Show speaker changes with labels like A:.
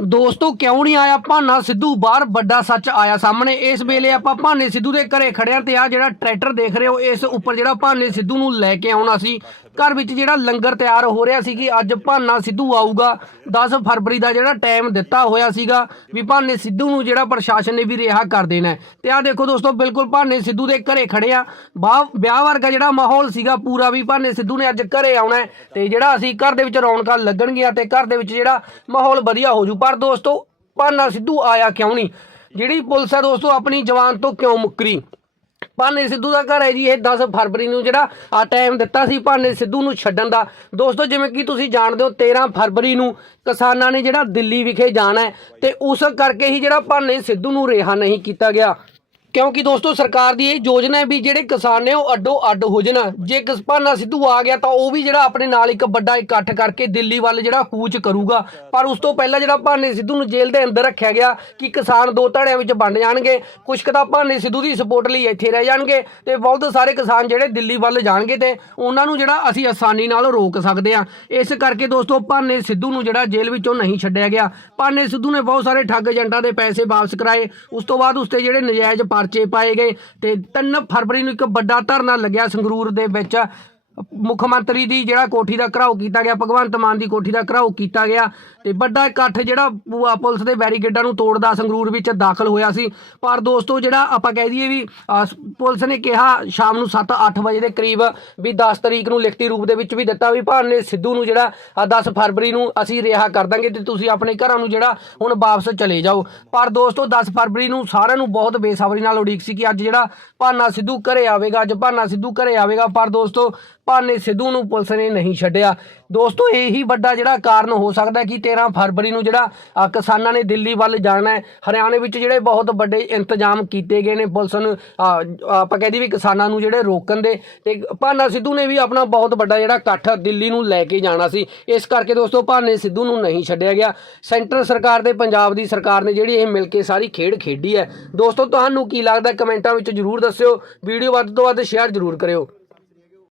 A: ਦੋਸਤੋ, ਕਿਉਂ ਨਹੀਂ ਆਇਆ ਭਾਨਾ ਸਿੱਧੂ? ਬਾਹਰ ਵੱਡਾ ਸੱਚ ਆਇਆ ਸਾਹਮਣੇ। ਇਸ ਵੇਲੇ ਆਪਾਂ ਭਾਨੇ ਸਿੱਧੂ ਦੇ ਘਰੇ ਖੜਿਆ ਤੇ ਆ ਜਿਹੜਾ ਟਰੈਕਟਰ ਦੇਖ ਰਹੇ ਹੋ, ਇਸ ਉੱਪਰ ਜਿਹੜਾ ਭਾਨੇ ਸਿੱਧੂ ਨੂੰ ਲੈ ਕੇ ਆਉਣਾ ਸੀ। ਘਰ ਵਿੱਚ ਜਿਹੜਾ ਲੰਗਰ ਤਿਆਰ ਹੋ ਰਿਹਾ ਸੀ ਕਿ ਅੱਜ ਭਾਨਾ ਸਿੱਧੂ ਆਊਗਾ 10 ਫਰਵਰੀ ਦਾ ਜਿਹੜਾ ਟਾਈਮ ਦਿੱਤਾ ਹੋਇਆ ਸੀਗਾ ਵੀ ਭਾਨੇ ਸਿੱਧੂ ਨੂੰ ਜਿਹੜਾ ਪ੍ਰਸ਼ਾਸਨ ਨੇ ਵੀ ਰਿਹਾ ਕਰ ਦੇਣਾ ਹੈ। ਤੇ ਆ ਦੇਖੋ ਦੋਸਤੋ, ਬਿਲਕੁਲ ਭਾਨੇ ਸਿੱਧੂ ਦੇ ਘਰੇ ਖੜੇ ਆ। ਬਾਹ- ਵਿਆਹ ਵਰਗਾ ਜਿਹੜਾ ਮਾਹੌਲ ਸੀਗਾ ਪੂਰਾ ਵੀ ਭਾਨੇ ਸਿੱਧੂ ਨੇ ਅੱਜ ਘਰੇ ਆਉਣਾ ਹੈ ਤੇ ਜਿਹੜਾ ਅਸੀਂ ਘਰ ਦੇ ਵਿੱਚ ਰੌਣਕਾਂ ਲੱਗਣਗੀਆਂ ਤੇ ਘਰ ਦੇ ਵਿੱਚ ਜਿਹੜਾ ਮਾਹੌਲ ਵਧੀਆ ਹੋ ਜੂ ਪਰ ਦੋਸਤੋ, ਭਾਨਾ ਸਿੱਧੂ ਆਇਆ ਕਿਉਂ ਨਹੀਂ? ਜਿਹੜੀ ਪੁਲਿਸ ਹੈ ਦੋਸਤੋ, ਆਪਣੀ ਜਵਾਨ ਤੋਂ ਕਿਉਂ ਮੁੱਕਰੀ? ਭਾਨੇ ਸਿੱਧੂ ਦਾ ਘਰ ਹੈ ਜੀ, ਇਹ 10 ਫਰਵਰੀ ਨੂੰ ਜਿਹੜਾ ਆ ਟਾਈਮ ਦਿੱਤਾ ਸੀ ਭਾਨੇ ਸਿੱਧੂ ਨੂੰ ਛੱਡਣ ਦਾ। ਦੋਸਤੋ, ਜਿਵੇਂ ਕਿ ਤੁਸੀਂ ਜਾਣਦੇ ਹੋ 13 ਫਰਵਰੀ ਨੂੰ ਕਿਸਾਨਾਂ ਨੇ ਜਿਹੜਾ ਦਿੱਲੀ ਵਿਖੇ ਜਾਣਾ ਤੇ ਉਸ ਕਰਕੇ ਹੀ ਜਿਹੜਾ ਭਾਨੇ ਸਿੱਧੂ ਨੂੰ ਰਿਹਾ ਨਹੀਂ ਕੀਤਾ ਗਿਆ। ਕਿਉਂਕਿ ਦੋਸਤੋ ਸਰਕਾਰ ਦੀ ਇਹ ਯੋਜਨਾ ਹੈ ਵੀ ਜਿਹੜੇ ਕਿਸਾਨ ਨੇ ਉਹ ਅੱਡੋ ਅੱਡ ਹੋ ਜਾਣ। ਜੇ ਕਿਸਾਨਾ ਸਿੱਧੂ ਆ ਗਿਆ ਤਾਂ ਉਹ ਵੀ ਜਿਹੜਾ ਆਪਣੇ ਨਾਲ ਇੱਕ ਵੱਡਾ ਇਕੱਠ ਕਰਕੇ ਦਿੱਲੀ ਵੱਲ ਜਿਹੜਾ ਕੂਚ ਕਰੂਗਾ। ਪਰ ਉਸ ਤੋਂ ਪਹਿਲਾਂ ਜਿਹੜਾ ਭਾਨੇ ਸਿੱਧੂ ਨੂੰ ਜੇਲ੍ਹ ਦੇ ਅੰਦਰ ਰੱਖਿਆ ਗਿਆ ਕਿ ਕਿਸਾਨ ਦੋ ਧੜਿਆਂ ਵਿੱਚ ਵੰਡ ਜਾਣਗੇ। ਕੁਝ ਕੁ ਤਾਂ ਭਾਨੇ ਸਿੱਧੂ ਦੀ ਸਪੋਰਟ ਲਈ ਇੱਥੇ ਰਹਿ ਜਾਣਗੇ ਤੇ ਬਹੁਤ ਸਾਰੇ ਕਿਸਾਨ ਜਿਹੜੇ ਦਿੱਲੀ ਵੱਲ ਜਾਣਗੇ ਤੇ ਉਹਨਾਂ ਨੂੰ ਜਿਹੜਾ ਅਸੀਂ ਆਸਾਨੀ ਨਾਲ ਰੋਕ ਸਕਦੇ ਆ ਇਸ ਕਰਕੇ ਦੋਸਤੋ ਭਾਨੇ ਸਿੱਧੂ ਨੂੰ ਜਿਹੜਾ ਜੇਲ੍ਹ ਵਿੱਚੋਂ ਨਹੀਂ ਛੱਡਿਆ ਗਿਆ। ਭਾਨੇ ਸਿੱਧੂ ਨੇ ਬਹੁਤ ਸਾਰੇ ਠੱਗ ਏਜੰਟਾਂ ਦੇ ਪੈਸੇ ਵਾਪਸ ਕਰਾਏ। ਉਸ ਤੋਂ ਬਾਅਦ ਉਸ 'ਤੇ ਜਿਹੜੇ ਨਜਾਇਜ਼ ਪਰਚੇ ਪਾਏ ਗਏ ਤੇ 3 ਫਰਵਰੀ ਨੂੰ ਇੱਕ ਵੱਡਾ ਧਰਨਾ ਲੱਗਿਆ ਸੰਗਰੂਰ ਦੇ ਵਿੱਚ। ਮੁੱਖ ਮੰਤਰੀ ਦੀ ਜਿਹੜਾ ਕੋਠੀ ਦਾ ਘਰਾਓ ਕੀਤਾ ਗਿਆ, ਭਗਵੰਤ ਮਾਨ ਦੀ ਕੋਠੀ ਦਾ ਘਰਾਓ ਕੀਤਾ ਗਿਆ। ਤੇ ਵੱਡਾ ਇਕੱਠ ਜਿਹੜਾ ਪੂ- ਪੁਲਿਸ ਦੇ ਬੈਰੀਕੇਡਾਂ ਨੂੰ ਤੋੜਦਾ, ਸੰਗਰੂਰ ਵਿੱਚ ਦਾਖਲ ਹੋਇਆ ਸੀ। ਪਰ ਦੋਸਤੋ, ਜਿਹੜਾ ਆਪਾਂ ਕਹਿ ਦਈਏ ਵੀ ਪੁਲਿਸ ਨੇ ਕਿਹਾ ਸ਼ਾਮ ਨੂੰ 7-8 ਵਜੇ ਦੇ ਕਰੀਬ ਵੀ 10 ਤਰੀਕ ਨੂੰ ਲਿਖਤੀ ਰੂਪ ਦੇ ਵਿੱਚ ਵੀ ਦਿੱਤਾ ਵੀ ਭਾਨੇ ਸਿੱਧੂ ਨੂੰ ਜਿਹੜਾ ਆਹ 10 ਫਰਵਰੀ ਨੂੰ ਅਸੀਂ ਰਿਹਾ ਕਰ ਦਾਂਗੇ ਤੇ ਤੁਸੀਂ ਆਪਣੇ ਘਰਾਂ ਨੂੰ ਜਿਹੜਾ, ਹੁਣ ਵਾਪਸ ਚਲੇ ਜਾਓ। ਪਰ ਦੋਸਤੋ 10 ਫਰਵਰੀ ਨੂੰ ਸਾਰਿਆਂ ਨੂੰ ਬਹੁਤ ਬੇਸਬਰੀ ਨਾਲ ਉਡੀਕ ਸੀ ਕਿ ਅੱਜ ਜਿਹੜਾ ਭਾਨਾ ਸਿੱਧੂ ਘਰੇ ਆਵੇਗਾ, ਅੱਜ ਭਾਨਾ ਸਿੱਧੂ ਘਰੇ ਆਵੇਗਾ। ਪਰ ਦੋਸਤੋ, ਭਾਨੇ ਸਿੱਧੂ ਨੂੰ ਪੁਲਿਸ ਨੇ ਨਹੀਂ ਛੱਡਿਆ। ਦੋਸਤੋ, ਇਹੀ ਵੱਡਾ ਜਿਹੜਾ ਕਾਰਨ ਹੋ ਸਕਦਾ ਕਿ 13 ਫਰਵਰੀ ਨੂੰ ਜਿਹੜਾ ਕਿਸਾਨਾਂ ਨੇ ਦਿੱਲੀ ਵੱਲ ਜਾਣਾ ਹੈ। ਹਰਿਆਣੇ ਵਿੱਚ ਜਿਹੜੇ ਬਹੁਤ ਵੱਡੇ ਇੰਤਜ਼ਾਮ ਕੀਤੇ ਗਏ ਨੇ ਪੁਲਿਸ ਨੂੰ। ਆਪਾਂ ਕਹਿੰਦੀ ਵੀ ਕਿਸਾਨਾਂ ਨੂੰ ਜਿਹੜੇ ਰੋਕਣ ਦੇ। ਤੇ ਭਾਨਾ ਸਿੱਧੂ ਨੇ ਵੀ ਆਪਣਾ ਬਹੁਤ ਵੱਡਾ ਜਿਹੜਾ ਇਕੱਠ ਦਿੱਲੀ ਨੂੰ ਲੈ ਕੇ ਜਾਣਾ ਸੀ। ਇਸ ਕਰਕੇ ਦੋਸਤੋ, ਭਾਨੇ ਸਿੱਧੂ ਨੂੰ ਨਹੀਂ ਛੱਡਿਆ ਗਿਆ। ਸੈਂਟਰ ਸਰਕਾਰ ਤੇ ਪੰਜਾਬ ਦੀ ਸਰਕਾਰ ਨੇ ਜਿਹੜੀ ਇਹ ਮਿਲ ਕੇ ਸਾਰੀ ਖੇਡ ਖੇਡੀ ਹੈ। ਦੋਸਤੋ, ਤੁਹਾਨੂੰ ਕੀ ਲੱਗਦਾ ਕਮੈਂਟਾਂ ਵਿੱਚ ਜਰੂਰ ਦੱਸਿਓ। ਵੀਡੀਓ ਵੱਧ ਤੋਂ ਵੱਧ ਸ਼ੇਅਰ ਜਰੂਰ ਕਰਿਓ।